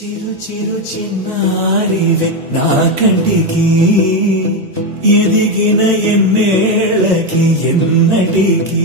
చిరు చిరు చిన్నారివే నా కంటికి ఎదిగిన ఎన్నేళ్ళకి ఎన్నటికి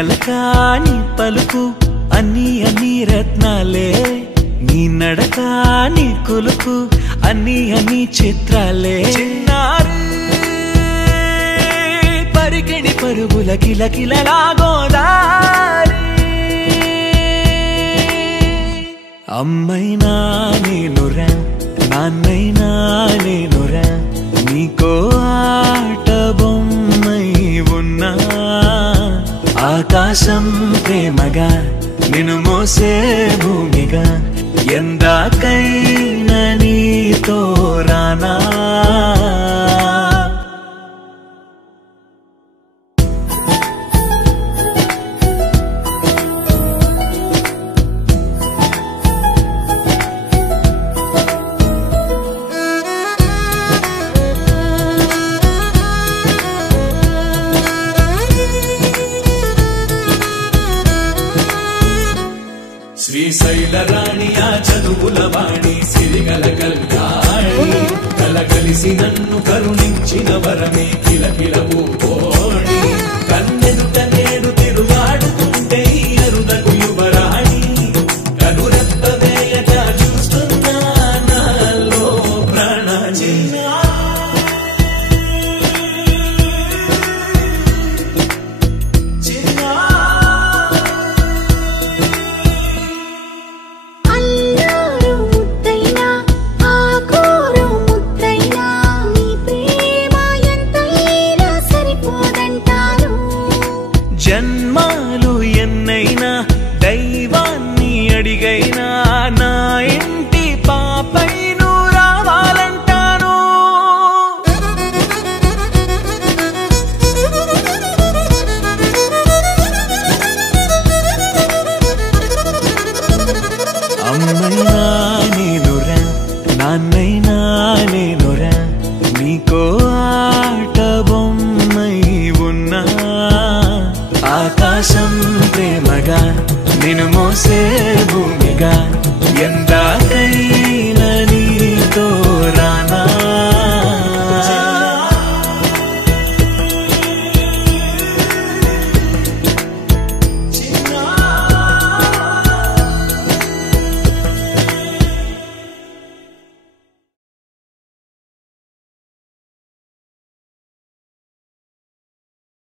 అలకాని పలుకు అన్ని అన్ని రత్నాలే నీ నడకాని కులుకు అన్ని అన్ని చిత్రాలే పరికిణి పరుగుల కిలకిలలాగోదారి అమ్మైనా నేనురా నాన్నైనా నేనురా నీకో ఆట బొమ్మై ఉన్నా ఆకాశం ప్రేమగా నిన్ను మోసే భూమిగా ఎందాకైనా నీతో రానా శ్రీశైల రాణి ఆ చదువుల వాణి సిరిగల కల్యాణి కలగలిసి నన్ను కరుణించిన వరమే కిలకిలవు ఓణి కన్నెదుట నేను తిరుగాడుతుంటే అరుదకు యువరాణి కనురెప్ప వేయక చూస్తున్నా నాలో ప్రాణ చిన్నా జన్మాలు ఎన్నైనా దైవాన్ని అడిగైనా నా ఇంటి పాపై నువ్వు రావాలంటాను అమ్మైనా